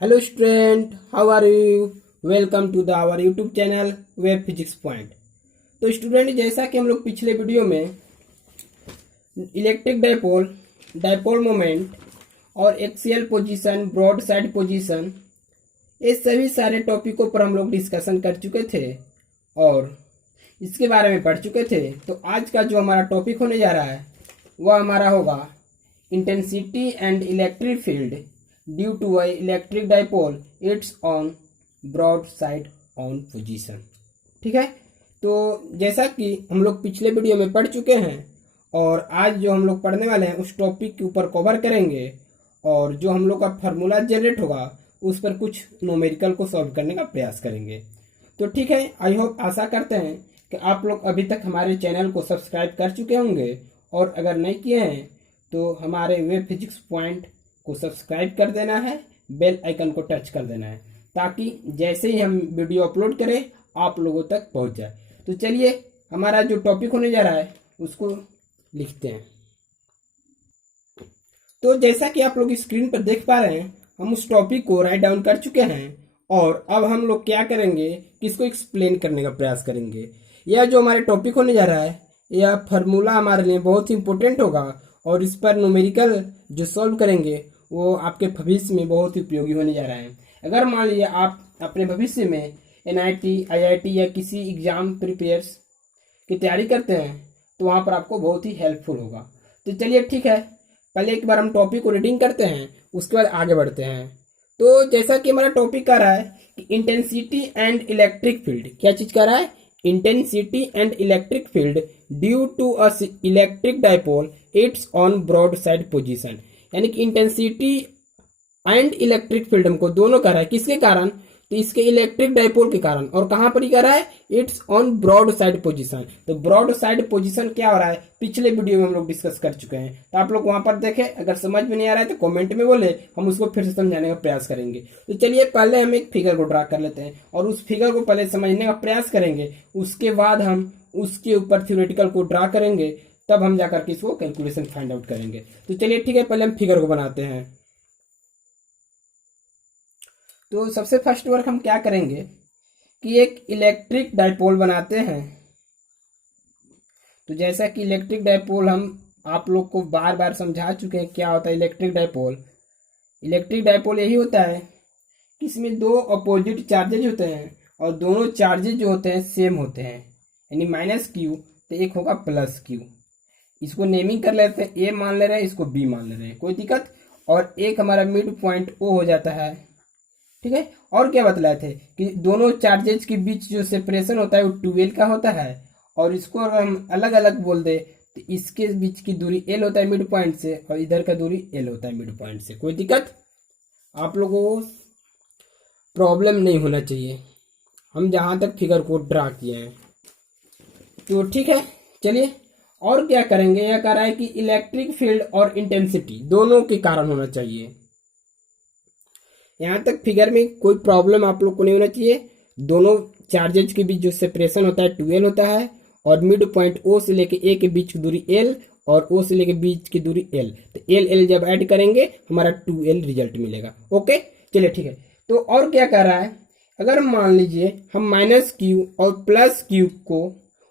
Hello student, how are you? Welcome to the our YouTube channel web physics point. तो student, जैसा कि हम लोग पिछले वीडियो में इलेक्ट्रिक डायपोल, डायपोल मोमेंट और axial position, broad side position, ये सभी सारे टॉपिकों पर हम लोग डिस्कशन कर चुके थे और इसके बारे में पढ़ चुके थे। तो आज का जो हमारा टॉपिक होने जा रहा है वह हमारा होगा intensity and electric field due to a electric dipole it's on broad side on position. ठीक है, तो जैसा कि हम लोग पिछले वीडियो में पढ़ चुके हैं और आज जो हम लोग पढ़ने वाले हैं उस टॉपिक के ऊपर कवर करेंगे और जो हम लोग का फार्मूला जनरेट होगा उस पर कुछ न्यूमेरिकल को सॉल्व करने का प्रयास करेंगे। तो ठीक है, आई होप, आशा करते हैं कि आप लोग अभी तक हमारे चैनल को सब्सक्राइब कर चुके होंगे और अगर नहीं किए हैं तो हमारे वेब फिजिक्स पॉइंट को सब्सक्राइब कर देना है, बेल आइकन को टच कर देना है ताकि जैसे ही हम वीडियो अपलोड करें आप लोगों तक पहुंच जाए। तो चलिए, हमारा जो टॉपिक होने जा रहा है उसको लिखते हैं। तो जैसा कि आप लोग स्क्रीन पर देख पा रहे हैं, हम उस टॉपिक को राइट डाउन कर चुके हैं और अब हम लोग क्या करेंगे कि इसको एक्सप्लेन करने का प्रयास करेंगे। यह जो हमारे टॉपिक होने जा रहा है यह फार्मूला हमारे लिए बहुत ही इंपॉर्टेंट होगा और इस पर न्यूमेरिकल जो सॉल्व करेंगे वो आपके भविष्य में बहुत ही उपयोगी होने जा रहा है। अगर मान लीजिए आप अपने भविष्य में NIT, IIT या किसी एग्जाम प्रिपेयर्स की तैयारी करते हैं तो वहाँ पर आपको बहुत ही हेल्पफुल होगा। तो चलिए ठीक है, पहले एक बार हम टॉपिक को रीडिंग करते हैं, उसके बाद आगे बढ़ते हैं। तो जैसा कि हमारा टॉपिक आ रहा है कि इंटेंसिटी एंड इलेक्ट्रिक फील्ड, क्या चीज का रहा है? Intensity and electric field due to a electric dipole it's on broad side position. यानी कि इंटेंसिटी एंड इलेक्ट्रिक फील्ड हमको दोनों कर रहा है, किसके कारण? तो इसके इलेक्ट्रिक डायपोल के कारण। और कहां पर ही कर रहा है? It's on broad side position. तो ब्रॉड साइड पोजीशन क्या हो रहा है पिछले वीडियो में हम लोग डिस्कस कर चुके हैं, तो आप लोग वहां पर देखें। अगर समझ में नहीं आ रहा है तो कमेंट में बोले, हम उसको फिर से समझाने का प्रयास करेंगे। तो चलिए पहले हम एक फिगर को ड्रा कर लेते हैं और उस फिगर को पहले समझने का प्रयास करेंगे, उसके बाद हम उसके ऊपर थ्योरेटिकल को ड्रा करेंगे, तब हम जाकर के इसको कैलकुलेशन फाइंड आउट करेंगे। तो चलिए ठीक है, पहले हम फिगर को बनाते हैं। तो सबसे फर्स्ट वर्क हम क्या करेंगे कि एक इलेक्ट्रिक डायपोल बनाते हैं। तो जैसा कि इलेक्ट्रिक डायपोल हम आप लोग को बार बार समझा चुके हैं क्या होता है इलेक्ट्रिक डायपोल। इलेक्ट्रिक डायपोल यही होता है कि इसमें दो अपोजिट चार्जेज होते हैं और दोनों चार्जेज जो होते हैं सेम होते हैं, यानी -Q तो एक होगा +Q। इसको नेमिंग कर लेते हैं, A मान ले रहे हैं, इसको B मान ले रहे हैं, कोई दिक्कत। और एक हमारा मिड पॉइंट O हो जाता है। ठीक है, और क्या बतलाए थे कि दोनों चार्जेज के बीच जो सेपरेशन होता है वो 2L का होता है। और इसको अगर हम अलग अलग बोल दे तो इसके बीच की दूरी L होता है मिड पॉइंट से और इधर का दूरी L होता है मिड पॉइंट से। कोई दिक्कत? आप लोगों को प्रॉब्लम नहीं होना चाहिए, हम जहां तक फिगर को ड्रा किए हैं। तो ठीक है, चलिए और क्या करेंगे। यह कह रहा है कि इलेक्ट्रिक फील्ड और इंटेंसिटी दोनों के कारण होना चाहिए। यहां तक फिगर में कोई प्रॉब्लम आप लोग को नहीं होना चाहिए। दोनों चार्जेज के बीच जो सेपरेशन होता है 2L होता है और मिड पॉइंट O से लेके A के बीच की दूरी L और O से लेके बीच की दूरी L। तो L जब ऐड करेंगे हमारा 2L रिजल्ट मिलेगा। ओके, चलिए ठीक है। तो और क्या कर रहा है, अगर मान लीजिए हम -Q और +Q को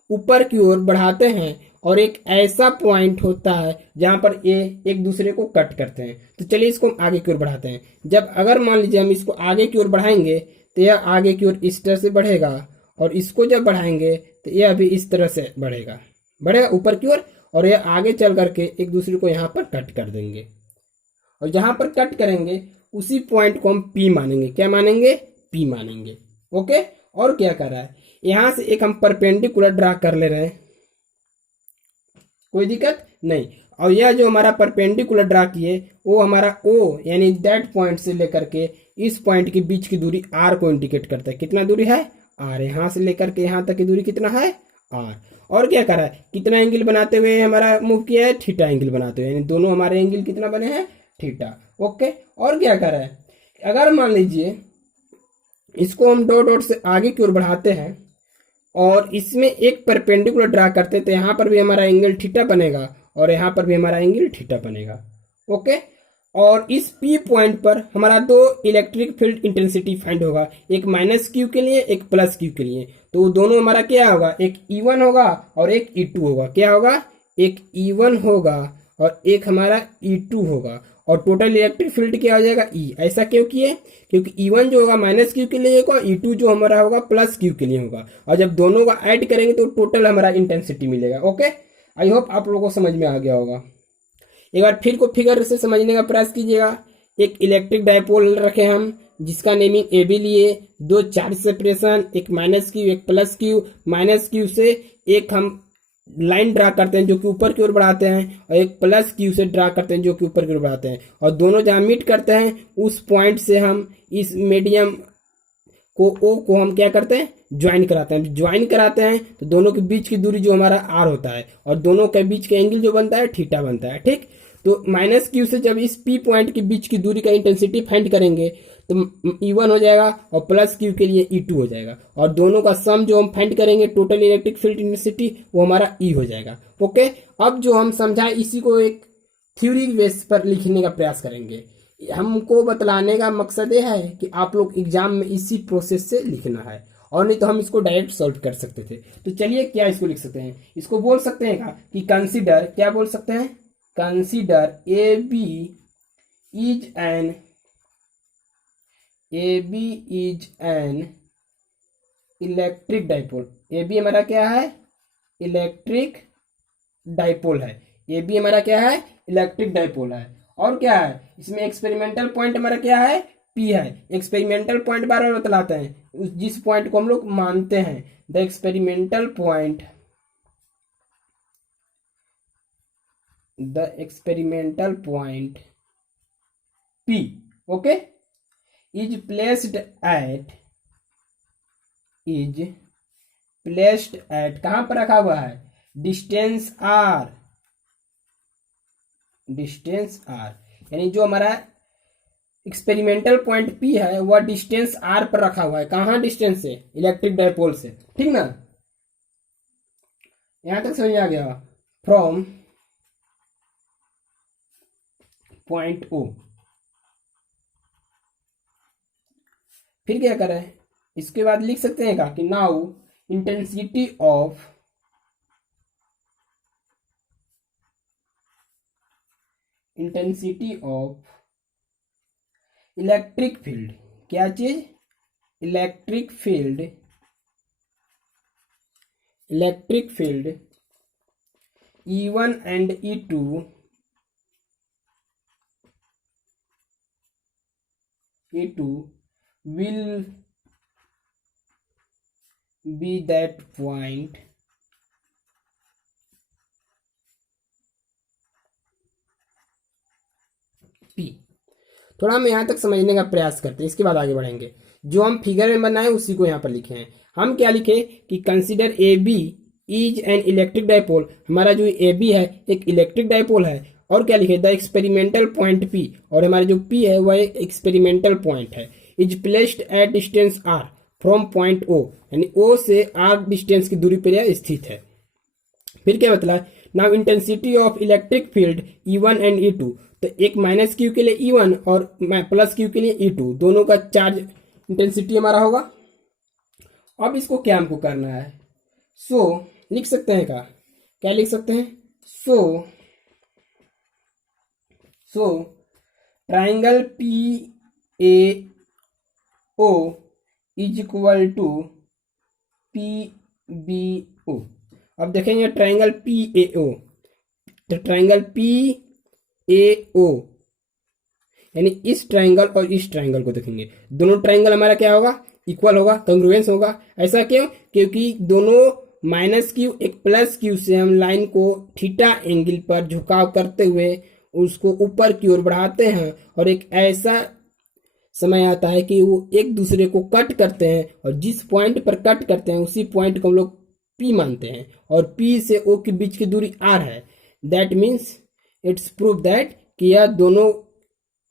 ऊपर की ओर बढ़ाते हैं और एक ऐसा पॉइंट होता है जहां पर ये एक दूसरे को कट करते हैं, तो चलिए इसको हम आगे की ओर बढ़ाते हैं। जब अगर मान लीजिए हम इसको आगे की ओर बढ़ाएंगे तो यह आगे की ओर इस तरह से बढ़ेगा और इसको जब बढ़ाएंगे तो यह भी इस तरह से बढ़ेगा ऊपर की ओर और यह आगे चल करके एक दूसरे को यहाँ पर कट कर देंगे। और जहां पर कट करेंगे उसी पॉइंट को हम P मानेंगे। क्या मानेंगे? P मानेंगे। ओके, और क्या कर रहा है, यहां से एक हम परपेंडिकुलर ड्रा कर ले रहे हैं, कोई दिक्कत नहीं। और यह जो हमारा परपेंडिकुलर ड्रा किए वो हमारा O यानी दैट पॉइंट से लेकर के इस पॉइंट के बीच की दूरी R को इंडिकेट करता है। कितना दूरी है? R। यहां से लेकर के यहां तक की दूरी कितना है? R। और क्या कर रहा है, कितना एंगल बनाते हुए हमारा मूव किया है? थीटा एंगल बनाते हुए, यानी दोनों हमारे एंगल कितना बने हैं? थीटा। ओके, और क्या कर रहा है, अगर मान लीजिए इसको हम डॉट डॉट से आगे की ओर बढ़ाते हैं और इसमें एक परपेंडिकुलर ड्रा करते हैं तो यहाँ पर भी हमारा एंगल थीटा बनेगा और यहाँ पर भी हमारा एंगल थीटा बनेगा। ओके, और इस P पॉइंट पर हमारा दो इलेक्ट्रिक फील्ड इंटेंसिटी फाइंड होगा, एक माइनस क्यू के लिए एक प्लस क्यू के लिए। तो दोनों हमारा क्या होगा, एक E1 होगा और एक E2 होगा। क्या होगा, एक E1 होगा और एक हमारा E2 होगा, और टोटल इलेक्ट्रिक फील्ड क्या हो जाएगा, E। ऐसा क्यों किए, क्योंकि E1 जो होगा माइनस क्यू के लिए होगा, E2 जो हमारा होगा प्लस क्यू के लिए होगा, और जब दोनों का ऐड करेंगे तो टोटल हमारा इंटेंसिटी मिलेगा। ओके, आई होप आप लोगों को समझ में आ गया होगा। एक बार फिर को फिगर से समझने का प्रयास कीजिएगा। एक इलेक्ट्रिक डायपोल रखे हम, जिसका नेमिंग ए बी लिए, दो चार्ज सेपरेशन, एक माइनस क्यू एक प्लस क्यू। माइनस क्यू से एक हम लाइन ड्रा करते हैं जो कि ऊपर की ओर बढ़ाते हैं, और एक प्लस क्यू से ड्रा करते हैं जो कि ऊपर की ओर बढ़ाते हैं, और दोनों जहां मीट करते हैं उस पॉइंट से हम इस मीडियम को ओ को हम क्या करते हैं, ज्वाइन कराते हैं। ज्वाइन कराते हैं तो दोनों के बीच की दूरी जो हमारा आर होता है, और दोनों के बीच का एंगल जो बनता है थीटा बनता है। ठीक, तो माइनस क्यू से जब इस पी पॉइंट के बीच की दूरी का इंटेंसिटी फाइंड करेंगे तो E1 हो जाएगा, और प्लस क्यू के लिए E2 हो जाएगा, और दोनों का सम जो हम फाइंड करेंगे टोटल इलेक्ट्रिक फील्ड इंटेंसिटी वो हमारा E हो जाएगा। ओके, अब जो हम समझाए इसी को एक थ्योरी बेस पर लिखने का प्रयास करेंगे। हमको बतलाने का मकसद ये है कि आप लोग एग्जाम में इसी प्रोसेस से लिखना है, और नहीं तो हम इसको डायरेक्ट सॉल्व कर सकते थे। तो चलिए क्या इसको लिख सकते हैं, इसको बोल सकते हैं कि कंसीडर, क्या बोल सकते हैं, consider A B is an electric dipole. A B हमारा क्या है, इलेक्ट्रिक डाइपोल है। ए बी हमारा क्या है, इलेक्ट्रिक डाइपोल है। और क्या है, इसमें एक्सपेरिमेंटल पॉइंट हमारा क्या है, पी है। एक्सपेरिमेंटल पॉइंट बार बार बतलाते हैं, जिस पॉइंट को हम लोग मानते हैं, the experimental point P, okay, is placed at कहां पर रखा हुआ है, डिस्टेंस R, यानी जो हमारा एक्सपेरिमेंटल पॉइंट P है वह डिस्टेंस R पर रखा हुआ है। कहां डिस्टेंस से, इलेक्ट्रिक डायपोल से। ठीक ना, यहां तक समझ आ गया। फ्रॉम पॉइंट O, फिर क्या करें, इसके बाद लिख सकते हैं कि now intensity of electric field, क्या चीज, electric field E1 and E2 will be that point P। थोड़ा हम यहां तक समझने का प्रयास करते हैं, इसके बाद आगे बढ़ेंगे। जो हम फिगर में बनाए उसी को यहां पर लिखे हैं। हम क्या लिखे कि consider A B is an electric dipole. हमारा जो ए बी है एक इलेक्ट्रिक डायपोल है, और क्या लिखे, द एक्सपेरिमेंटल पॉइंट P, और हमारा जो P है वह एक एक्सपेरिमेंटल पॉइंट है, is placed at distance R from point O, यानी O से R डिस्टेंस की दूरी पर यह स्थित है। फिर क्या बतला, now intensity of electric field E1 and E2, तो एक माइनस क्यू के लिए E1 और प्लस क्यू के लिए E2, दोनों का चार्ज इंटेंसिटी हमारा होगा। अब इसको क्या हमको करना है, लिख सकते हैं क्या लिख सकते हैं, triangle PAO is equal to PBO। अब देखेंगे ट्राइंगल PAO, तो ट्राइंगल PAO यानी इस ट्राइंगल और इस ट्राइंगल को देखेंगे, दोनों ट्राइंगल हमारा क्या होगा, इक्वल होगा, कंग्रुएंस होगा। ऐसा क्यों, क्योंकि दोनों माइनस क्यू एक प्लस क्यू से हम लाइन को थीटा एंगल पर झुकाव करते हुए उसको ऊपर की ओर बढ़ाते हैं, और एक ऐसा समय आता है कि वो एक दूसरे को कट करते हैं, और जिस पॉइंट पर कट करते हैं उसी पॉइंट को हम लोग P मानते हैं, और P से O के बीच की दूरी R है। That means it's prove that कि यह दोनों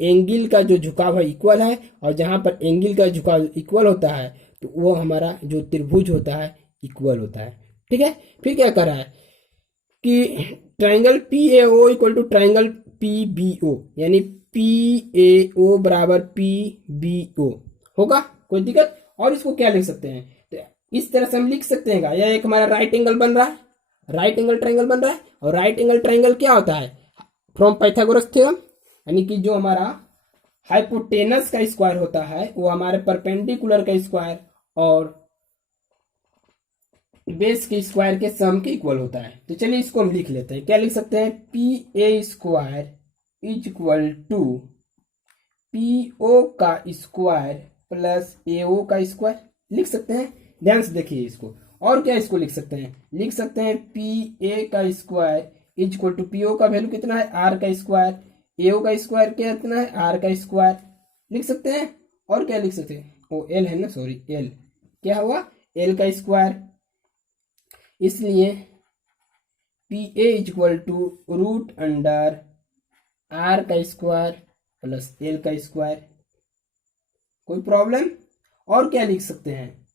एंगल का जो झुकाव है इक्वल है, और जहां पर एंगल का झुकाव इक्वल होता है तो वो हमारा जो त्रिभुज होता है इक्वल होता है। ठीक है, फिर क्या कर रहा है कि triangle PAO equal to triangle PBO, यानी PAO बराबर PBO होगा, कोई दिक्कत। और इसको क्या लिख सकते हैं, तो इस तरह से हम लिख सकते हैं, यह एक हमारा राइट एंगल बन रहा है, राइट एंगल ट्रायंगल बन रहा है। और राइट एंगल ट्रायंगल क्या होता है, फ्रॉम पाइथागोरस थ्योरम, यानी कि जो हमारा हाइपोटेनस का स्क्वायर होता है वो हमारे परपेंडिकुलर का स्क्वायर और बेस के स्क्वायर के सम के इक्वल होता है। तो चलिए इसको हम लिख लेते हैं, क्या लिख सकते हैं, PA square is equal to PO का स्क्वायर प्लस AO का स्क्वायर लिख सकते हैं। ध्यान से देखिए इसको, और क्या इसको लिख सकते हैं, लिख सकते हैं PA का square is equal to PO का वैल्यू कितना है, R का स्क्वायर, AO का स्क्वायर क्या कितना है, R का स्क्वायर लिख सकते हैं। और क्या लिख सकते हैं, ओ L है ना, सॉरी L क्या हुआ, L का स्क्वायर, इसलिए PA is equal to root under R का स्क्वायर प्लस L का स्क्वायर, कोई प्रॉब्लम। और क्या लिख सकते हैं,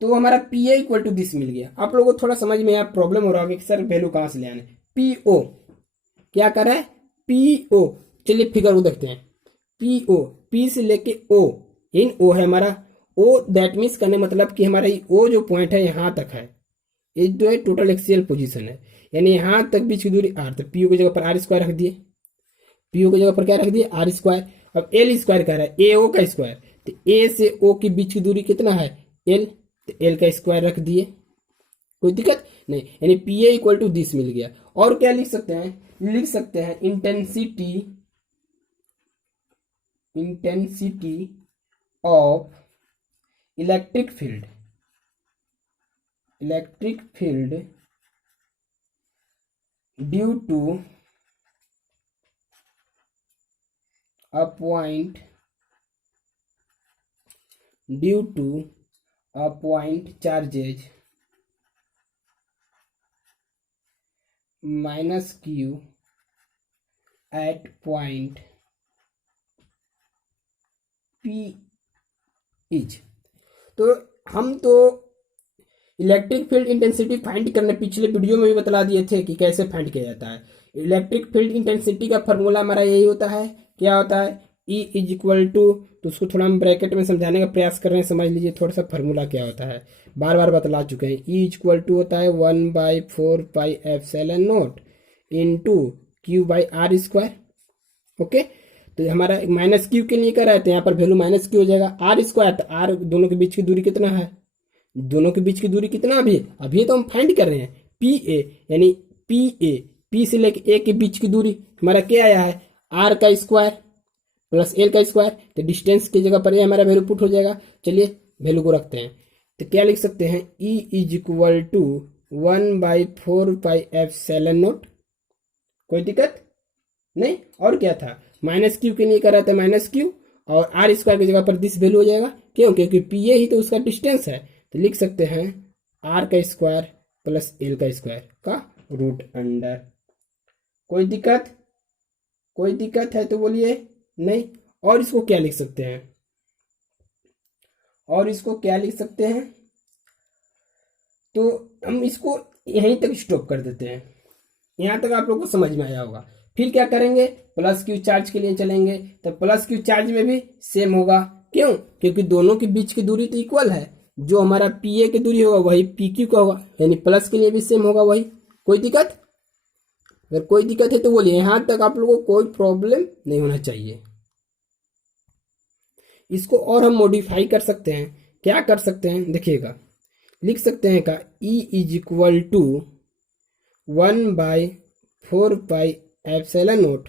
तो हमारा PA इक्वल टू दिस मिल गया। आप लोगों को थोड़ा समझ में यहाँ प्रॉब्लम हो रहा है कि सर वैल्यू कहाँ से ले आने, PO क्या कर रहा है, PO, चलिए फिगर को देखते हैं, PO P से लेके O, इन O है हमारा O, दैट मीन्स करने मतलब कि हमारा O जो पॉइंट है यहाँ तक है, ये जो है टोटल एक्सियल पोजीशन है, यानी यहाँ तक बीच की दूरी R, तो PO की जगह पर R स्क्वायर रख दिए, PO की जगह पर क्या रख दिए, R स्क्वायर। अब L स्क्वायर कह रहा है AO का स्क्वायर, तो A से O के बीच की दूरी कितना है L, तो L का स्क्वायर रख दिए, कोई दिक्कत नहीं, यानी PA इक्वल टू दिस मिल गया। और क्या लिख सकते हैं, लिख सकते हैं intensity of electric field due to a point charges minus q at point P is. तो हम तो इलेक्ट्रिक फील्ड इंटेंसिटी फाइंड करने पिछले वीडियो में भी बतला दिए थे कि कैसे फाइंड किया जाता है। इलेक्ट्रिक फील्ड इंटेंसिटी का फॉर्मूला हमारा यही होता है, क्या होता है, E इज इक्वल टू, तो उसको थोड़ा हम ब्रैकेट में समझाने का प्रयास कर रहे हैं, समझ लीजिए थोड़ा सा फॉर्मूला क्या होता है, बार बार बतला चुके हैं। E इज इक्वल टू होता है 1/4πε0 इंटू Q/R स्क्वायर, ओके। तो हमारा माइनस क्यू के लिए कर रहा है, तो यहाँ पर वैल्यू माइनस क्यू हो जाएगा, R स्क्वायर, तो R दोनों के बीच की दूरी कितना है, दोनों के बीच की दूरी कितना, अभी तो हम फाइंड कर रहे हैं PA, यानी PA P से लेके A के बीच की दूरी हमारा क्या आया है, R का स्क्वायर प्लस L का स्क्वायर, तो डिस्टेंस की जगह पर ये हमारा वैल्यू पुट हो जाएगा। चलिए वैल्यू को रखते हैं, तो क्या लिख सकते हैं, E इज इक्वल टू 1/4πε0, कोई दिक्कत नहीं। और क्या था, माइनस क्यू के लिए कर रहा था माइनस क्यू, और R स्क्वायर की जगह पर दिस वैल्यू हो जाएगा, क्यों, क्योंकि PA ही तो उसका डिस्टेंस है, तो लिख सकते हैं R का स्क्वायर प्लस L का स्क्वायर का रूट अंडर, कोई दिक्कत है तो बोलिए नहीं। और इसको क्या लिख सकते हैं, तो हम इसको यहीं तक स्टॉप कर देते हैं, यहां तक आप लोग को समझ में आया होगा। फिर क्या करेंगे, प्लस क्यू चार्ज के लिए चलेंगे, तो प्लस क्यू चार्ज में भी सेम होगा, क्यों, क्योंकि दोनों के बीच की दूरी तो इक्वल है, जो हमारा PA की दूरी होगा वही PQ का होगा, यानी प्लस के लिए भी सेम होगा वही, कोई दिक्कत, अगर कोई दिक्कत है तो बोलिए, यहां तक आप लोगों को कोई प्रॉब्लम नहीं होना चाहिए। इसको और हम मॉडिफाई कर सकते हैं, क्या कर सकते हैं देखिएगा, लिख सकते हैं का E is equal to 1/4πε0,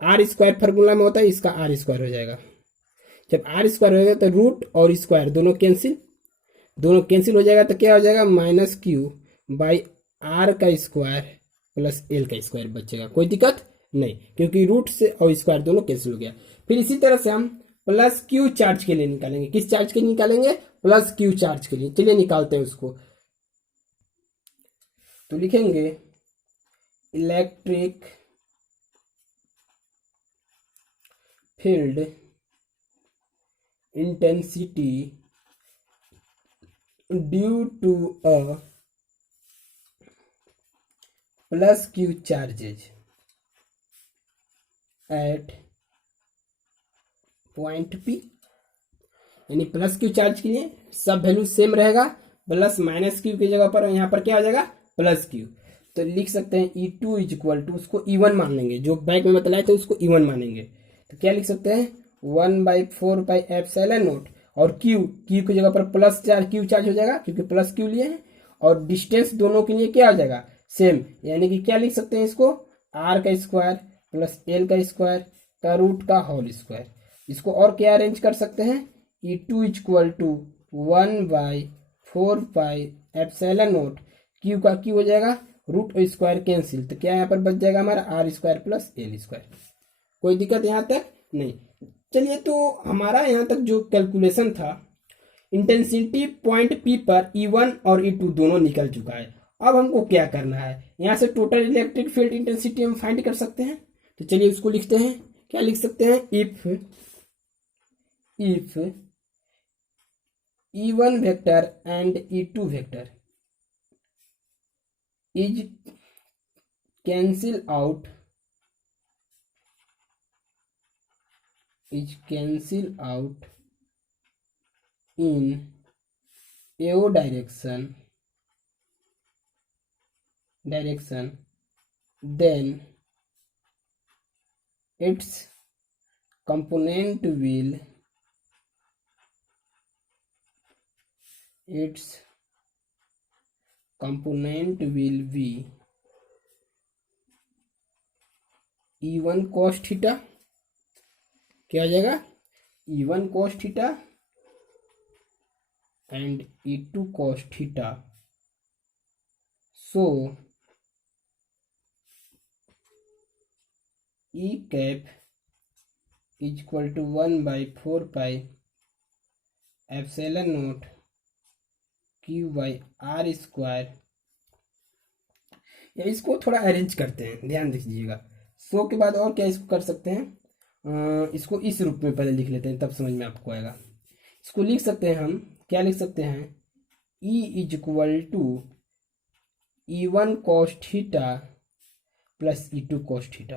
R square formula में होता है, इसका R स्क्वायर हो जाएगा, जब R स्क्वायर हो जाएगा तो रूट और स्क्वायर दोनों कैंसिल हो जाएगा, तो क्या हो जाएगा, -Q/R का स्क्वायर प्लस L का स्क्वायर बचेगा, कोई दिक्कत नहीं, क्योंकि रूट से और स्क्वायर दोनों कैंसिल हो गया। फिर इसी तरह से हम प्लस क्यू चार्ज के लिए निकालेंगे, किस चार्ज के लिए निकालेंगे, प्लस क्यू चार्ज के लिए, चलिए निकालते हैं उसको। तो लिखेंगे electric field intensity due to a plus Q charges at point P, यानी प्लस क्यू चार्ज के लिए सब वैल्यू सेम रहेगा, प्लस माइनस क्यू की जगह पर यहाँ पर क्या हो जाएगा प्लस क्यू। तो लिख सकते हैं E2 इज इक्वल टू, उसको E1 मान लेंगे, जो बैक में बताया था उसको E1 मानेंगे। तो क्या लिख सकते हैं 1/4πε0, और क्यू की जगह पर प्लस चार्ज क्यू चार्ज हो जाएगा क्योंकि प्लस क्यू लिए हैं, और डिस्टेंस दोनों के लिए क्या हो जाएगा सेम, यानी कि क्या लिख सकते हैं इसको r का स्क्वायर प्लस l का स्क्वायर का रूट का होल स्क्वायर। इसको और क्या अरेंज कर सकते हैं E2 is equal to 1/4πε0, Q का क्यू हो जाएगा, रूट स्क्वायर कैंसिल, तो क्या यहाँ पर बच जाएगा हमारा r square plus l square. कोई दिक्कत यहाँ तक नहीं। चलिए, तो हमारा यहाँ तक जो कैलकुलेशन था, इंटेंसिटी पॉइंट P पर E1 और E2 दोनों निकल चुका है। अब हमको क्या करना है, यहाँ से टोटल इलेक्ट्रिक फील्ड इंटेंसिटी हम फाइंड कर सकते हैं। तो चलिए उसको लिखते हैं, क्या लिख सकते हैं if E1 vector and E2 vector is cancel out in AO direction, then its component will be E1 cos theta, क्या हो जाएगा E1 cos theta and E2 cos theta. So E cap is equal to 1/4πε0 Q by R square. या इसको थोड़ा arrange करते हैं, ध्यान दीजिएगा। सो के बाद और क्या इसको कर सकते हैं, इसको इस रूप में पहले लिख लेते हैं, तब समझ में आपको आएगा। इसको लिख सकते हैं हम, क्या लिख सकते हैं E is equal to E1 cos theta plus E2 cos theta.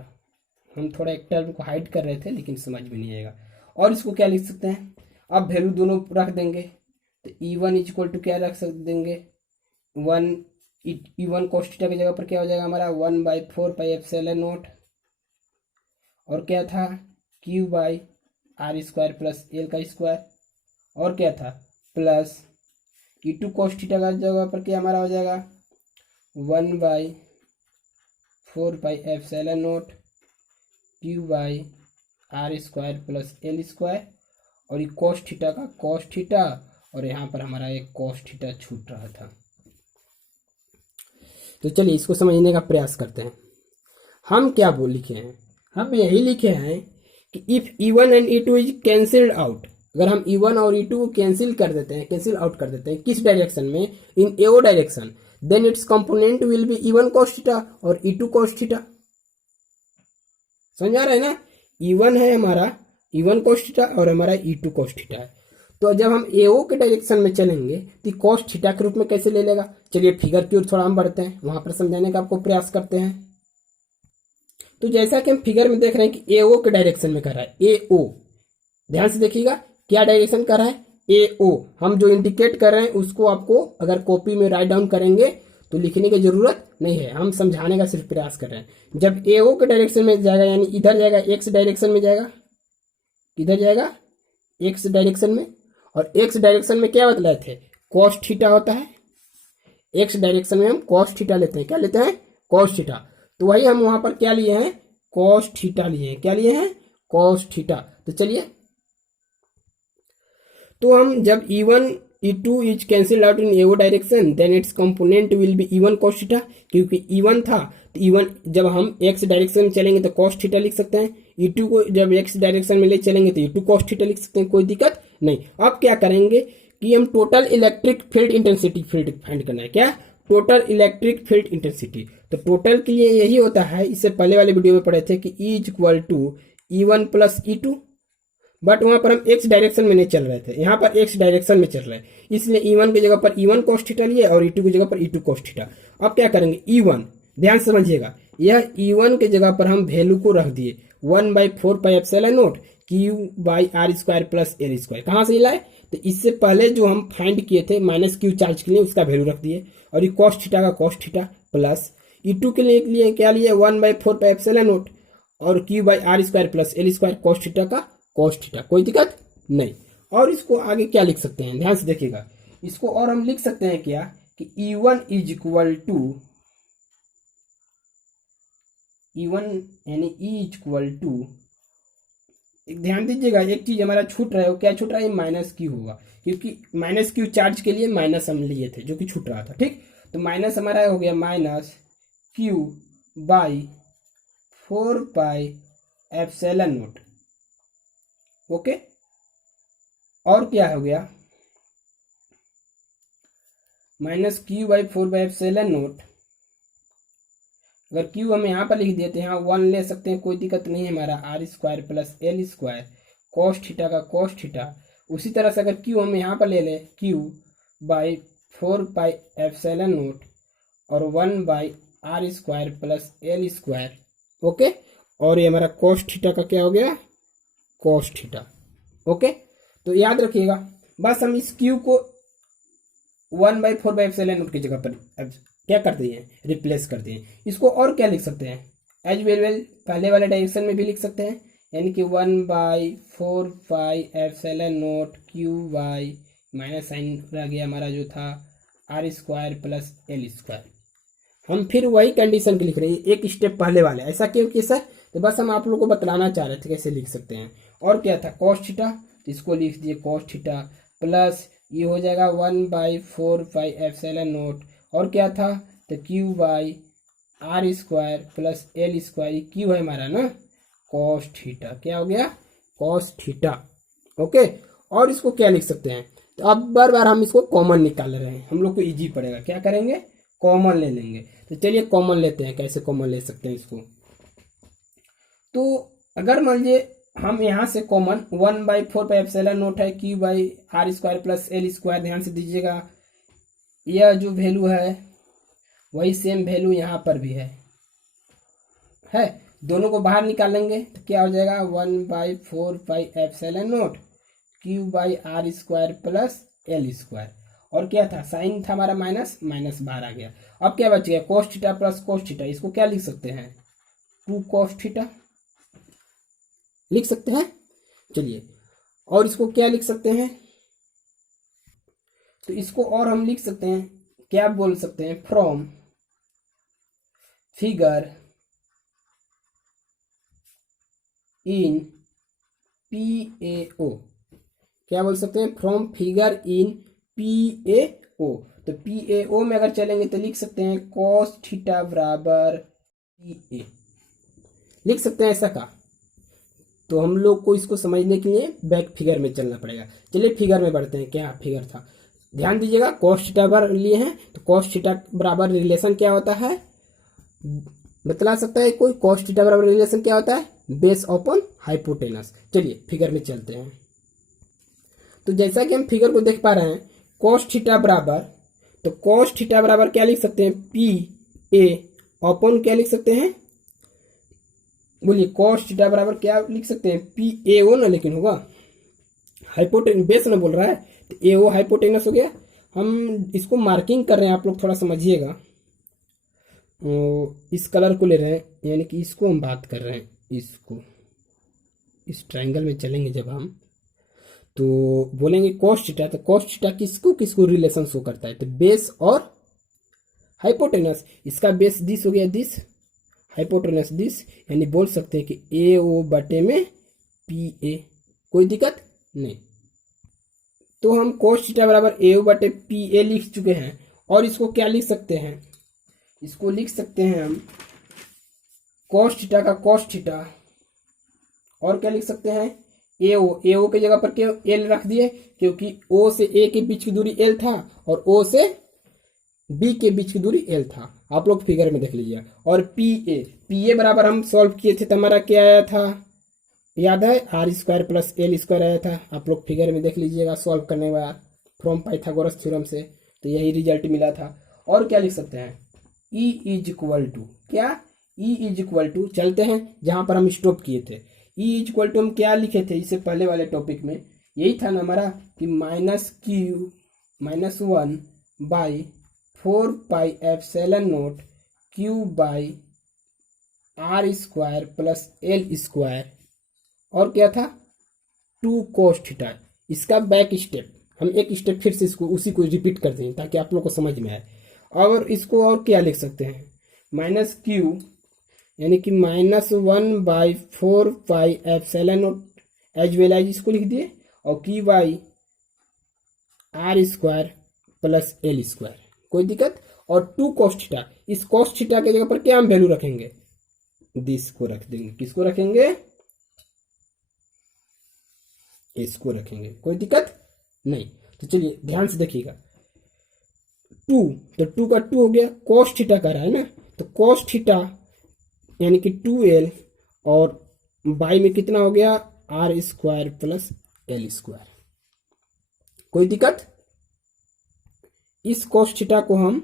हम थोड़ा एक टर्म को हाइड कर रहे थे लेकिन समझ में नहीं आएगा। और इसको क्या लिख सकते हैं, अब वैल्यू दोनों रख देंगे, तो E1 इज इक्वल टू क्या रख देंगे E1 cos थीटा की जगह पर क्या हो जाएगा हमारा 1/4πε0, और क्या था Q by R square plus L का स्क्वायर, और क्या था प्लस E2 cos थीटा का जगह पर क्या हमारा हो जाएगा 1/4πε0 Q by R square plus L square, और ये cos थीटा का cos थीटा, और यहाँ पर हमारा एक cos थीटा छूट रहा था। तो चलिए इसको समझने का प्रयास करते हैं। हम क्या लिखे हैं, हम यही लिखे हैं कि if E1 and E2 is cancelled out, अगर हम E1 और E2 को कैंसिल आउट कर देते हैं किस डायरेक्शन में, in AO direction, then its component will be E1 cos theta और E2 cos थीटा। समझ आ रहा है ना, E1 है हमारा E1 cos थीटा और हमारा E2 cos थीटा है। तो जब हम AO के डायरेक्शन में चलेंगे तो cos थीटा के रूप में कैसे ले लेगा। चलिए फिगर की ओर थोड़ा हम बढ़ते हैं, वहां पर समझाने का आपको प्रयास करते हैं। तो जैसा कि हम फिगर में देख रहे हैं कि AO के डायरेक्शन में कर रहा है, AO, ध्यान से देखिएगा क्या डायरेक्शन कर रहा है AO। हम जो इंडिकेट कर रहे हैं उसको आपको अगर कॉपी में राइट डाउन करेंगे तो लिखने की जरूरत नहीं है, हम समझाने का सिर्फ प्रयास कर रहे हैं। जब AO के डायरेक्शन में जाएगा यानी इधर जाएगा, X डायरेक्शन में जाएगा, इधर जाएगा X डायरेक्शन में, और X डायरेक्शन में क्या बतलाए थे cos थीटा होता है। X डायरेक्शन में हम cos थीटा लेते हैं, क्या लेते हैं cos थीटा। तो वही हम वहां पर क्या लिए हैं cos थीटा लिए हैं, क्या लिए हैं cos थीटा। तो चलिए, तो हम जब E1 E2 is cancel out in AO direction then its component will be E1 cos theta, क्योंकि E1 था तो E1 जब हम X डायरेक्शन में चलेंगे तो cos थीटा लिख सकते हैं, E2 को जब X डायरेक्शन में ले चलेंगे तो E2 cos थीटा लिख सकते हैं, कोई दिक्कत नहीं। अब क्या करेंगे कि हम total electric field intensity find करना है, क्या टोटल इलेक्ट्रिक फील्ड इंटेंसिटी। तो टोटल के लिए यही होता है, इससे पहले वाले वीडियो में पढ़े थे कि E is equal to E1 plus E2, but वहां पर हम X डायरेक्शन में नहीं चल रहे थे, यहाँ पर X डायरेक्शन में चल रहे हैं, इसलिए E1 की जगह पर E1 cos थीटा लिए और E2 की जगह पर E2 cos थीटा। अब क्या करेंगे E1, ध्यान समझिएगा, यह E1 के जगह पर हम वैल्यू को रख दिए 1/4πε0 Q/r² प्लस L²। कहाँ से लाए? तो इससे पहले जो हम फाइंड किए थे माइनस क्यू चार्ज के लिए उसका वैल्यू रख दिए, और ये कॉस थीटा का कॉस थीटा प्लस E2 के लिए क्या लिए 1/4πε0 और Q/r² plus L² cos theta का कॉस थीटा। कोई दिक्कत नहीं। और इसको आगे क्या लिख सकते हैं, ध्यान से देखिएगा। इसको और हम लिख सकते हैं क्या कि E1 is equal to E1 यानी E इज इक्वल टू, ध्यान दीजिएगा एक चीज हमारा छूट रहा है, वो क्या छूट रहा है? माइनस क्यू होगा, क्योंकि माइनस क्यू चार्ज के लिए माइनस हम लिए थे जो कि छूट रहा था। ठीक, तो माइनस हमारा हो गया माइनस क्यू बाई 4πε0। ओके, और क्या हो गया? Minus Q/4πε0। अगर Q हम यहाँ पर लिख देते हैं, 1 ले सकते हैं, कोई दिक्कत नहीं है, हमारा r² plus L² cos theta का कॉस थीटा। उसी तरह से अगर Q हम यहाँ पर ले लें Q/4πε0 और 1/r² प्लस L²। ओके, और ये हमारा कॉस थीटा का क्या हो गया? Cos theta. ओके, तो याद रखिएगा, बस हम इस Q को 1/4πε0 की जगह पर अब क्या करते हैं? रिप्लेस करते हैं। इसको और क्या लिख सकते हैं? एज वेल पहले वाले डायरेक्शन में भी लिख सकते हैं, यानी कि 1/4πε0 Q/, माइनस साइन रह गया हमारा जो था r² प्लस L²। हम फिर वही कंडीशन के लिख रहे हैं, एक स्टेप पहले वाले। ऐसा क्यों कि सर? तो बस हम आप लोगों को बतलाना चाह रहे थे कैसे लिख सकते हैं। और क्या था? कॉस थीटा, तो इसको लिख दिए कॉस थीटा प्लस ये हो जाएगा 1/4πε0, और क्या था? तो Q/r² प्लस L²। क्यू है हमारा ना कॉस थीटा, क्या हो गया? Cos theta. ओके, और इसको क्या लिख सकते हैं? तो अब बार बार हम इसको कॉमन निकाल रहे हैं, हम लोग को इजी पड़ेगा। क्या करेंगे? कॉमन ले लेंगे। तो चलिए कॉमन लेते हैं। कैसे कॉमन ले सकते हैं इसको? तो अगर मान लीजिए हम यहाँ से कॉमन 1/4πε0 है Q/r² प्लस L²। ध्यान से दीजिएगा, यह जो वैल्यू है वही सेम वैल्यू यहाँ पर भी है। दोनों को बाहर निकालेंगे तो क्या हो जाएगा? 1/4πε0 Q/r² प्लस L²। और क्या था? साइन था हमारा माइनस, माइनस बाहर आ गया। अब क्या बच गया? Cos theta plus cos theta. इसको क्या लिख सकते हैं? 2 cos थीटा लिख सकते हैं। चलिए, और इसको क्या लिख सकते हैं? तो इसको और हम लिख सकते हैं, क्या बोल सकते हैं? From figure in PAO। क्या बोल सकते हैं? From figure in PAO। तो PAO में अगर चलेंगे तो लिख सकते हैं cos थीटा बराबर PA, लिख सकते हैं ऐसा का। तो हम लोग को इसको समझने के लिए बैक फिगर में चलना पड़ेगा। चलिए फिगर में बढ़ते हैं। क्या फिगर था? ध्यान दीजिएगा, कॉस थीटा बराबर लिए हैं, तो कॉस थीटा बराबर रिलेशन क्या होता है? बतला सकता है कोई? कॉस थीटा बराबर रिलेशन क्या होता है? Base upon hypotenuse. चलिए फिगर में चलते हैं। तो जैसा कि हम फिगर को देख पा रहे हैं, कॉस थीटा बराबर, तो कॉस थीटा बराबर क्या लिख सकते हैं? PA अपॉन क्या लिख सकते हैं? बोलिए, कॉस थीटा बराबर क्या लिख सकते हैं? PAO ना, लेकिन होगा हाइपोटेनस, बेस ना बोल रहा है, तो AO हाइपोटेनस हो गया। हम इसको मार्किंग कर रहे हैं, आप लोग थोड़ा समझिएगा। इस कलर को ले रहे हैं, यानी कि इसको हम बात कर रहे हैं। इसको इस ट्रायंगल में चलेंगे जब हम, तो बोलेंगे कॉस थीटा, तो कॉस थीटा किसको किसको रिलेशन शो करता है? तो बेस और हाइपोटेनस। इसका बेस दिस हो गया, दिस हाइपोटेनस दिस, यानी बोल सकते हैं कि AO बटे में PA। कोई दिक्कत नहीं। तो हम cos थीटा बराबर AO बटे PA लिख चुके हैं। और इसको क्या लिख सकते हैं? इसको लिख सकते हैं हम cos थीटा का cos थीटा, और क्या लिख सकते हैं? AO के जगह पर क्या L रख दिए, क्योंकि O से A के बीच की दूरी L था और O से B के बीच की दूरी L था। आप लोग फिगर में देख लीजिए। और PA बराबर हम सॉल्व किए थे तो हमारा क्या आया था? याद है? r² प्लस L² आया था। आप लोग फिगर में देख लीजिएगा सॉल्व करने के बाद, फ्रॉम पाइथागोरस थ्योरम से, तो यही रिजल्ट मिला था। और क्या लिख सकते हैं? E इज इक्वल टू क्या? ई इज इक्वल टू, चलते हैं जहां पर हम स्टॉप किए थे। ई इज इक्वल टू हम क्या लिखे थे इससे पहले वाले टॉपिक में, यही था ना हमारा कि -1/4πε0 Q by R square plus L square, और क्या था 2 cos थीटा। इसका बैक स्टेप हम एक स्टेप फिर से इसको उसी को रिपीट करते हैं ताकि आप लोग को समझ में आए। और इसको और क्या लिख सकते हैं, -q यानी कि -1/4πε0 एज वेल एज इसको लिख दिए, और q by R square plus L square, कोई दिक्कत। और 2 cos थीटा, इस cos थीटा के जगह पर क्या हम वैल्यू रखेंगे, दिस को रख देंगे। किसको रखेंगे, इसको रखेंगे, कोई दिक्कत नहीं। तो चलिए ध्यान से देखिएगा, 2 तो 2 का 2 हो गया, cos थीटा का रहा है ना, तो cos थीटा यानी कि 2l, और बाई में कितना हो गया R square plus L square, कोई दिक्कत। इस cos थीटा को हम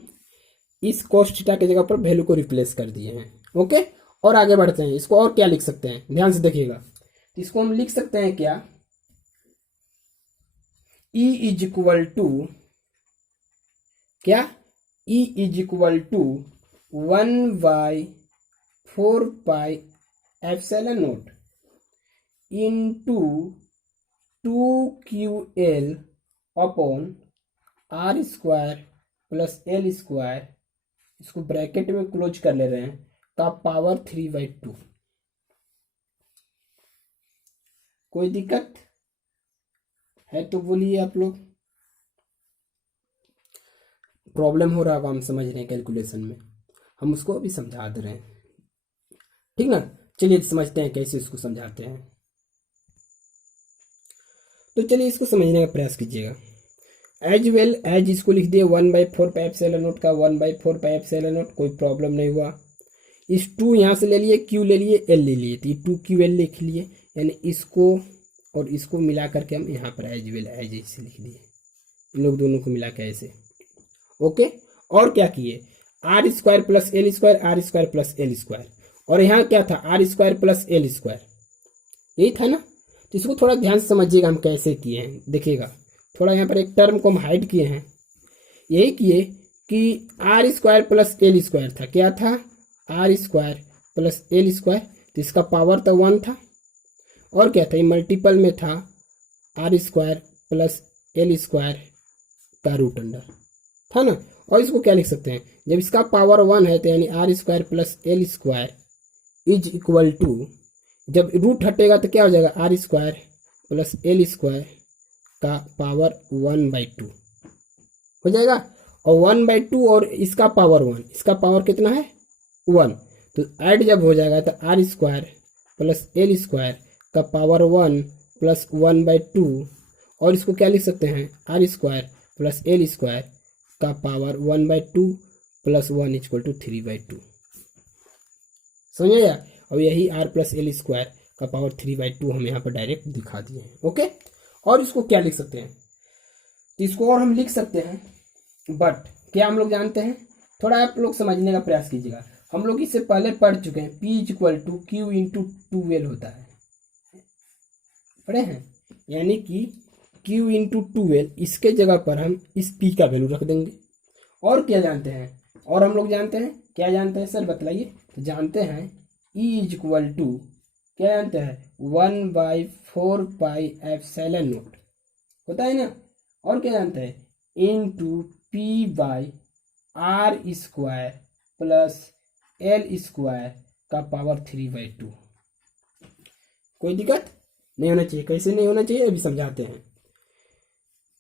इस cos थीटा की जगह पर वैल्यू को रिप्लेस कर दिए हैं, ओके। और आगे बढ़ते हैं, इसको और क्या लिख सकते हैं, ध्यान से देखिएगा। तो इसको हम लिख सकते हैं क्या, E इज इक्वल टू क्या, E is equal to 1/4πε0 into 2QL upon R square plus L square, इसको ब्रैकेट में क्लोज कर ले रहे हैं, का पावर 3/2, कोई दिक्कत है तो बोलिए आप लोग। प्रॉब्लम हो रहा होगा, हम समझ रहे हैं कैलकुलेशन में, हम उसको अभी समझा दे रहे हैं, ठीक ना। चलिए समझते हैं कैसे इसको समझाते हैं। तो चलिए इसको समझने का प्रयास कीजिएगा। एज वेल एज इसको लिख दिए 1/4πε0 का 1/4πε0, कोई प्रॉब्लम नहीं हुआ। इस 2 यहाँ से ले लिए, Q ले लिए, L ले लिए, तो ये 2QL लिख लिए, यानी इसको और इसको मिला करके हम यहाँ पर एज वेल एज इसे लिख दिए, इन लोग दोनों को मिला के ऐसे, ओके। और क्या किए, R square plus L square, R square plus L square, और यहाँ क्या था R square plus L square, यही था ना। तो इसको थोड़ा ध्यान से समझिएगा हम कैसे किए हैं, देखिएगा थोड़ा यहाँ पर एक टर्म को हम हाइड किए हैं, यही किए कि R square plus L square था, क्या था R square plus L square, तो इसका पावर तो 1 था, और क्या था ये मल्टीपल में था R square plus L square का रूट अंडर था ना। और इसको क्या लिख सकते हैं, जब इसका पावर 1 है तो यानी R square plus L square is equal to, जब रूट हटेगा तो क्या हो जाएगा R square plus L square का पावर 1/2 हो जाएगा, और 1/2 और इसका पावर 1, इसका पावर कितना है 1, तो ऐड जब हो जाएगा तो R square plus L square का पावर 1 प्लस 1/2, और इसको क्या लिख सकते हैं R square plus L square का पावर 1/2 प्लस 1 इक्वल टू 3/2, समझिए। और यही आर प्लस एल स्क्वायर का पावर 3/2 हम यहाँ पर डायरेक्ट दिखा दिए हैं, ओके। और इसको क्या लिख सकते हैं, तो इसको और हम लिख सकते हैं, बट क्या हम लोग जानते हैं, थोड़ा आप लोग समझने का प्रयास कीजिएगा। हम लोग इससे पहले पढ़ चुके हैं, P is equal to Q into 2L होता है, पढ़े हैं, यानी कि Q इंटू 2L, इसके जगह पर हम इस P का वैल्यू रख देंगे। और क्या जानते हैं, और हम लोग जानते हैं, क्या जानते हैं सर बताइए, तो जानते हैं E इज इक्वल टू, क्या जानते हैं 1/4πε0 होता है ना, और क्या जानते हैं into P/r square plus L square का पावर 3/2, कोई दिक्कत नहीं होना चाहिए। कैसे नहीं होना चाहिए अभी समझाते हैं।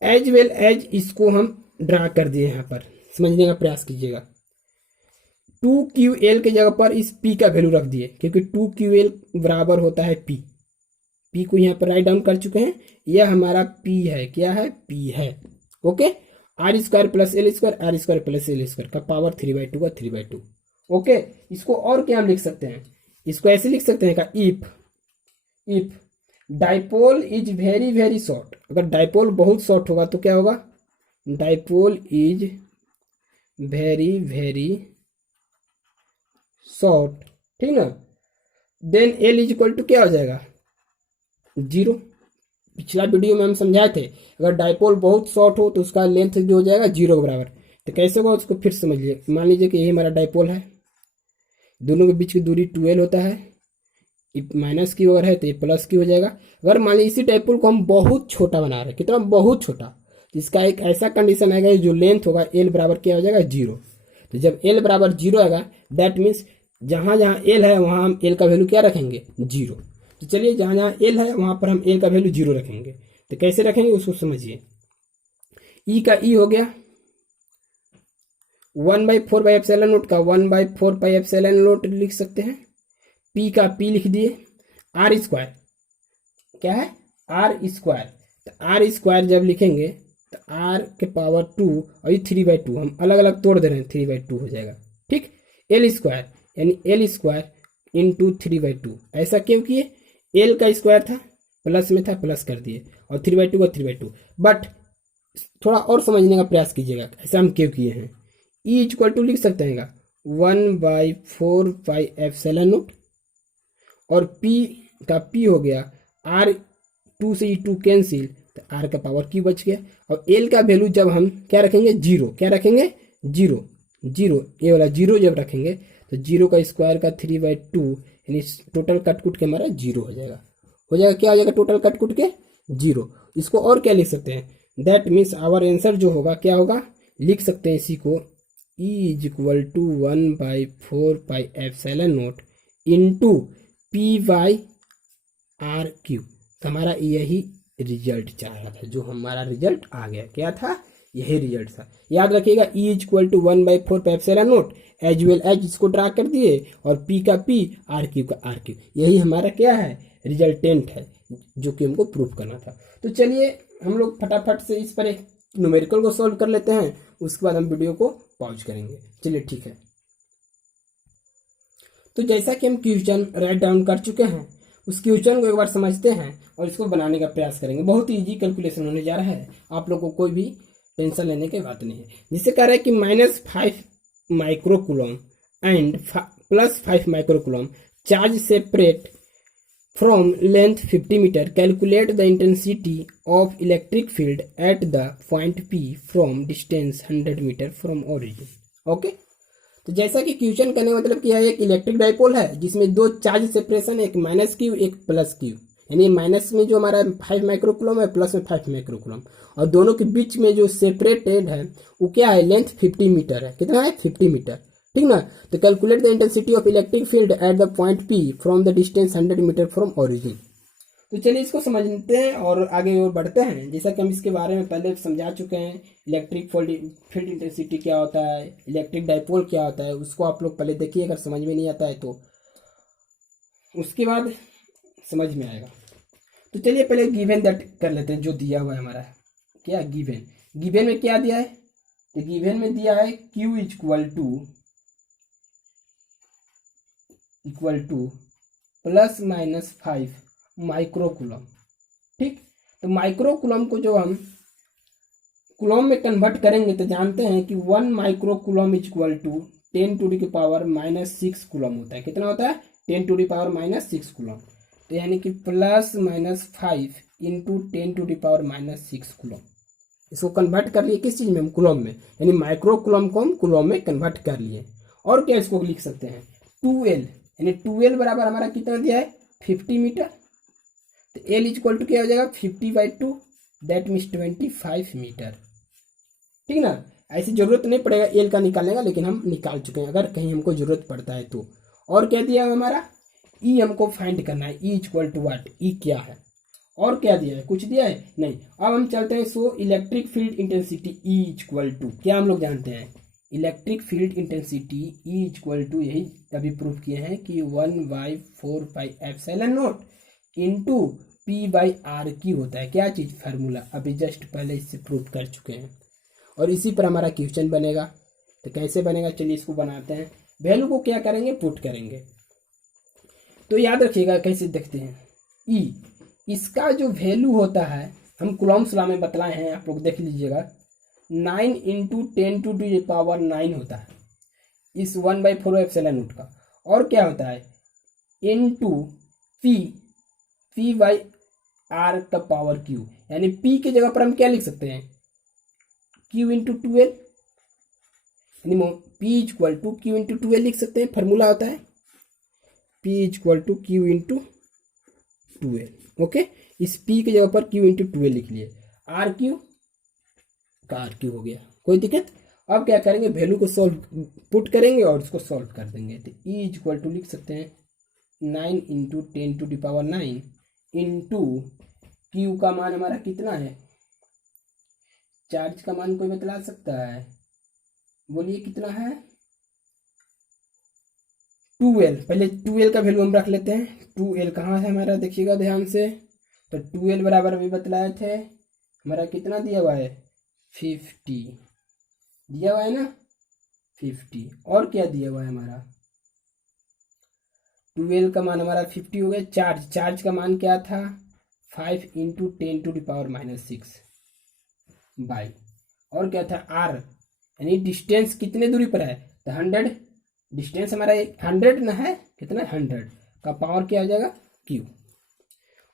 एज वेल एज इसको हम ड्रा कर दिए, यहाँ पर समझने का प्रयास कीजिएगा। 2QL के जगह पर इस P का वैल्यू रख दिए, क्योंकि 2QL बराबर होता है P को यहाँ पर राइट डाउन कर चुके हैं, यह हमारा P है, क्या है P है, okay. R square plus L square, R square plus L square का पावर 3/2 का 3/2, ओके। इसको और क्या हम लिख सकते हैं, इसको ऐसे लिख सकते हैं का if dipole is very very short, अगर डाइपोल बहुत शॉर्ट होगा तो क्या होगा, dipole is very very short ठीक ना। Then L is equal to क्या हो जाएगा, 0। पिछला वीडियो में हम समझाए थे अगर डाइपोल बहुत शॉर्ट हो तो उसका लेंथ जो हो जाएगा 0 के बराबर। तो कैसे होगा उसको फिर समझिए। मान लीजिए कि यही हमारा डाइपोल है, दोनों के बीच की दूरी 2l होता है, माइनस की अगर है तो ये प्लस की हो जाएगा। अगर मान लीजिए इसी डाइपोल को हम बहुत छोटा बना रहे हैं, कितना बहुत छोटा, तो इसका एक ऐसा कंडीशन आएगा जो लेंथ होगा एल बराबर क्या हो जाएगा, 0। तो जब एल बराबर 0 आएगा दैट मीन्स जहां जहां एल है वहां हम एल का वैल्यू क्या रखेंगे, 0। तो चलिए जहां जहां एल है वहां पर हम एल का वैल्यू 0 रखेंगे। तो कैसे रखेंगे उसको समझिए। ई का ई हो गया 1/4 का 1/4 लिख सकते हैं। पी का पी लिख दिए, आर स्क्वायर क्या है, आर स्क्वायर। तो आर स्क्वायर जब लिखेंगे तो आर के पावर 2 और ये 3/2 हम अलग अलग तोड़ दे रहे हैं, 3/2 हो जाएगा। ठीक, एल स्क्वायर यानी एल स्क्वायर इंटू 3/2। ऐसा क्यों किए, एल का स्क्वायर था प्लस में था प्लस कर दिए और 3/2 का 3/2। बट थोड़ा और समझने का प्रयास कीजिएगा ऐसा हम क्यों किए हैं। ई इक्वल टू लिख सकते हैं 1/4 और P का P हो गया R, 2 से E2 कैंसिल तो R का पावर Q बच गया। और L का वैल्यू जब हम क्या रखेंगे, 0। क्या रखेंगे, 0। ये वाला 0 जब रखेंगे तो 0 का स्क्वायर का 3/2 यानी टोटल कटकुट के हमारा 0 हो जाएगा। क्या हो जाएगा टोटल कटकुट के 0। इसको और क्या लिख सकते हैं, दैट मीन्स आवर आंसर जो होगा क्या होगा, लिख सकते हैं इसी को E is equal to 1/4 into P/RQ। तो हमारा यही रिजल्ट चाह रहा था, जो हमारा रिजल्ट आ गया क्या था, यही रिजल्ट था। याद रखिएगा E is equal to 1/4 as well as इसको ड्रा कर दिए और P का P, RQ का RQ। यही हमारा क्या है, रिजल्टेंट है जो कि हमको प्रूव करना था। तो चलिए हम लोग फटाफट से इस पर एक न्यूमेरिकल को सॉल्व कर लेते हैं, उसके बाद हम वीडियो को पॉज करेंगे। चलिए ठीक है। तो जैसा कि हम क्वेश्चन राइट डाउन कर चुके हैं, उस क्वेश्चन को एक बार समझते हैं और इसको बनाने का प्रयास करेंगे। बहुत ही इजी कैलकुलेशन होने जा रहा है, आप लोगों को कोई भी टेंशन लेने की बात नहीं है। जिससे कह रहा है कि -5 microcoulomb and +5 microcoulomb charge separate from length 50 metre, calculate the intensity of electric field at the point P from distance 100 metre from origin. Okay, तो जैसा कि क्वेश्चन करने का मतलब कि यह एक इलेक्ट्रिक डाइपोल है जिसमें दो चार्ज सेपरेशन, एक -Q एक +Q, यानी माइनस में जो हमारा 5 माइक्रोकूलम है प्लस में 5 माइक्रोकूलम, और दोनों के बीच में जो सेपरेटेड है वो क्या है, लेंथ 50 मीटर है। कितना है, 50 मीटर। ठीक ना। तो calculate the intensity of electric field at the point P from the distance 100 metre from origin. तो चलिए इसको समझते हैं और आगे और बढ़ते हैं। जैसा कि हम इसके बारे में पहले समझा चुके हैं, इलेक्ट्रिक फील्ड इंटेंसिटी क्या होता है, इलेक्ट्रिक डाइपोल क्या होता है, उसको आप लोग पहले देखिए, अगर समझ में नहीं आता है तो उसके बाद समझ में आएगा। तो चलिए पहले गिवन दैट कर लेते हैं, जो दिया हुआ है हमारा क्या, गिवन में क्या दिया है, तो गिवन में दिया है Q इक्वल टू ±5 माइक्रोकूलम। ठीक, तो माइक्रोकूलम को जो हम कूलम में कन्वर्ट करेंगे तो जानते हैं कि 1 माइक्रोकूलम इक्वल टू 10⁻⁻6 कूलम होता है। कितना होता है, 10⁻⁻6 कूलम। तो यानी कि +-5 इंटू 10⁻⁻6 कूलम। इसको कन्वर्ट कर लिए किस चीज में, हम कूलम में, यानी माइक्रोकूलम को हम कूलम में कन्वर्ट कर लिए। और क्या इसको लिख सकते हैं, 2L, यानी 2L बराबर हमारा कितना दिया है, 50 मीटर। तो L इक्वल टू क्या हो जाएगा, 50/2 दैट मीन्स 25 मीटर। ठीक ना। ऐसी जरूरत नहीं पड़ेगा L का निकालने का, लेकिन हम निकाल चुके हैं, अगर कहीं हमको जरूरत पड़ता है तो। और क्या दिया है हमारा, E हमको फाइंड करना है, E equal to what, E क्या है, और क्या दिया है, कुछ दिया है नहीं। अब हम चलते हैं, so electric field intensity E equal to क्या हम लोग जानते हैं, electric field intensity E equal to, यही अभी प्रूफ किए हैं कि 1/4 इंटू P/RQ होता है। क्या चीज, फार्मूला, अभी जस्ट पहले इससे प्रूफ कर चुके हैं। और इसी पर हमारा क्वेश्चन बनेगा। तो कैसे बनेगा, चलिए इसको बनाते हैं। वैल्यू को क्या करेंगे, पुट करेंगे। तो याद रखिएगा कैसे देखते हैं, E इसका जो वैल्यू होता है, हम कूलम्स लॉ में बतलाए हैं, आप लोग देख लीजिएगा, 9 × 10⁻⁹ होता है इस 1/4 का। और क्या होता है into P, P by R का पावर क्यू, यानी पी की जगह पर हम क्या लिख सकते हैं क्यू इंटू 12, यानी P equal to Q into 12 लिख सकते हैं। फॉर्मूला होता है P equal to Q into 12। Okay, इस पी की जगह पर क्यू इंटू 12 लिख लिए, आर क्यू का आर क्यू हो गया, कोई दिक्कत। अब क्या करेंगे वैल्यू को सॉल्व पुट करेंगे और उसको सॉल्व कर देंगे। तो ई इक्वल टू लिख सकते हैं 9 into 10 to the power 9 into Q का मान हमारा कितना है, चार्ज का मान कोई बतला सकता है, बोलिए कितना है 2L। पहले 2L का वैल्यू हम रख लेते हैं। 2L कहाँ है हमारा, देखिएगा ध्यान से। तो 2L बराबर अभी बतलाए थे हमारा कितना दिया हुआ है 50 दिया हुआ है ना 50। और क्या दिया हुआ है हमारा 2L का मान हमारा 50 हो गया। चार्ज, चार्ज का मान क्या था 5 into 10 to the power -6 by, और क्या था R, यानी डिस्टेंस कितने दूरी पर है तो 100, डिस्टेंस हमारा 100 ना है, कितना 100 का पावर क्या हो जाएगा Q।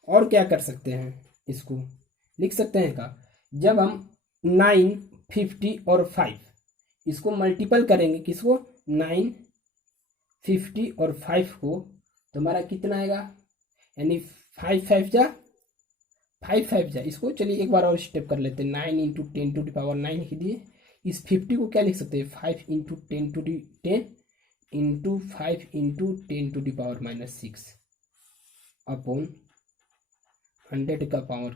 और क्या कर सकते हैं, इसको लिख सकते हैं का, जब हम 9, 50 और 5 इसको मल्टीपल करेंगे, किसको 9, 50 और 5 को, तो हमारा कितना आएगा, यानी 5 5 जा 5 5 जा, इसको चलिए एक बार और स्टेप कर लेते हैं। 9 इंटू 10 टू द पावर 9 लिख दिए। इस 50 को क्या लिख सकते हैं 5 into 10 to the 10 into 5 into 10 to the power -6 upon 100 का पावर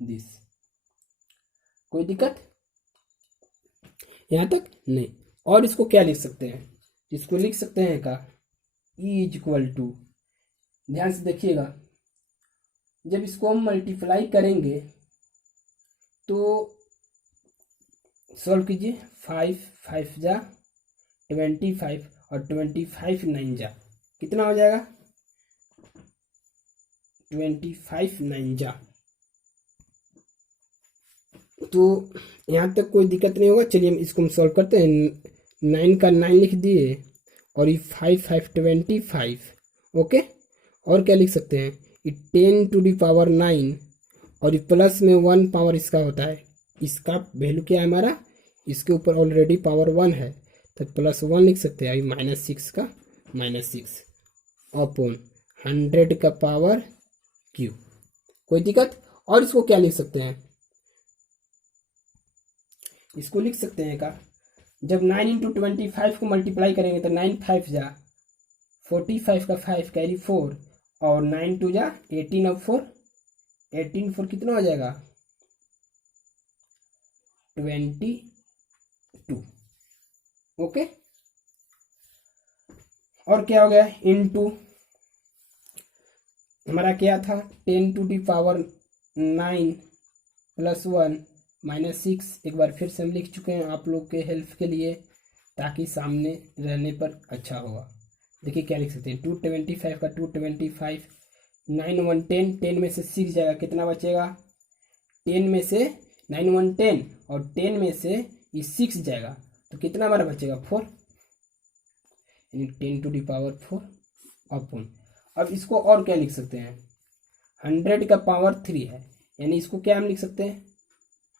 दिस। कोई दिक्कत यहाँ तक नहीं। और इसको क्या लिख सकते हैं, इसको लिख सकते हैं का ई इक्वल टू, ध्यान से देखिएगा, जब इसको हम मल्टीप्लाई करेंगे तो सॉल्व कीजिए, 5 5 जा 25 और 25 9 जा कितना हो जाएगा 25 9 जा। तो यहाँ तक कोई दिक्कत नहीं होगा। चलिए हम इसको सॉल्व करते हैं। 9 का 9 लिख दिए और ये 5 5 25। ओके, और क्या लिख सकते हैं ये 10 टू द पावर 9 और ये प्लस में 1 पावर इसका होता है, इसका वैल्यू क्या है हमारा, इसके ऊपर ऑलरेडी पावर 1 है तो +1 लिख सकते हैं, -6 का -6 अपॉन 100 का पावर Q। कोई दिक्कत। और इसको क्या लिख सकते हैं, इसको लिख सकते हैं का, जब 9 इंटू 25 को मल्टीप्लाई करेंगे तो 9 5 जा 45 का 5 कैरी 4 और 9 2 जा 18 और 4 18 4 कितना हो जाएगा 22। ओके, और क्या हो गया इनटू, हमारा क्या था 10 टू दी पावर 9 + 1 -6। एक बार फिर से हम लिख चुके हैं आप लोग के हेल्प के लिए, ताकि सामने रहने पर अच्छा होगा। देखिए क्या लिख सकते हैं 225 का 225 9 1 10, 10 में से 6 जाएगा कितना बचेगा, 10 में से 9 1 10 और 10 में से ये 6 जाएगा तो कितना हमारा बचेगा 4, यानी 10 टू दी पावर 4 अपॉन। अब इसको और क्या लिख सकते हैं 100 का पावर 3 है, यानी इसको क्या हम लिख सकते हैं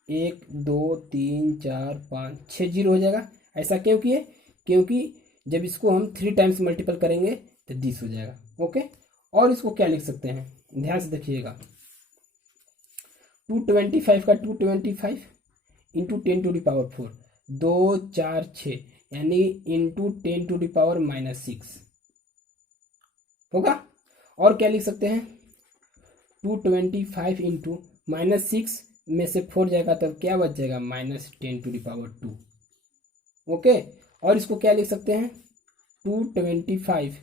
1 2 3 4 5 6 0 हो जाएगा। ऐसा क्यों किए, क्योंकि जब इसको हम 3 टाइम्स मल्टीपल करेंगे तो 10 हो जाएगा। ओके, और इसको क्या लिख सकते हैं, ध्यान से देखिएगा 225 का 225 इंटू 10 टू दी पावर 4 2 4 6, यानी इंटू 10 टू दी पावर -6 होगा। और क्या लिख सकते हैं 225 इंटू -6 में से 4 जाएगा तब क्या बच जाएगा -10 टू दी पावर 2। ओके, और इसको क्या लिख सकते हैं 225,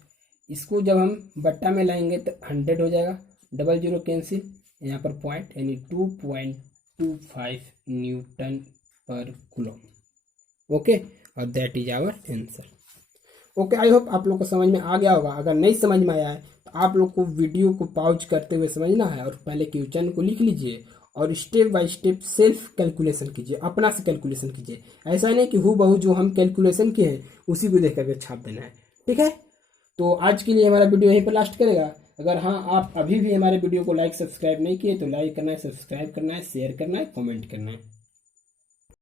इसको जब हम बट्टा में लाएंगे तो 100 हो जाएगा, डबल जीरो कैंसिल, यहाँ पर पॉइंट, यानी 2.25 न्यूटन पर कूलम। ओके, और that is our answer. Okay, I hope आप लोग को समझ में आ गया होगा। अगर नहीं समझ में आया है तो आप लोग को वीडियो को पॉज करते हुए समझना है और पहले क्वेश्चन को लिख लीजिए और step by step self calculation कीजिए, अपना से कैलकुलेशन कीजिए। ऐसा नहीं कि हूबहू जो हम कैलकुलेशन किए हैं उसी को देख करके छाप देना है। ठीक है, तो आज के लिए हमारा वीडियो यहीं पर लास्ट करेगा। अगर हाँ आप अभी भी हमारे वीडियो को लाइक सब्सक्राइब नहीं किए तो लाइक करना है, सब्सक्राइब करना है, शेयर करना है, कमेंट करना है।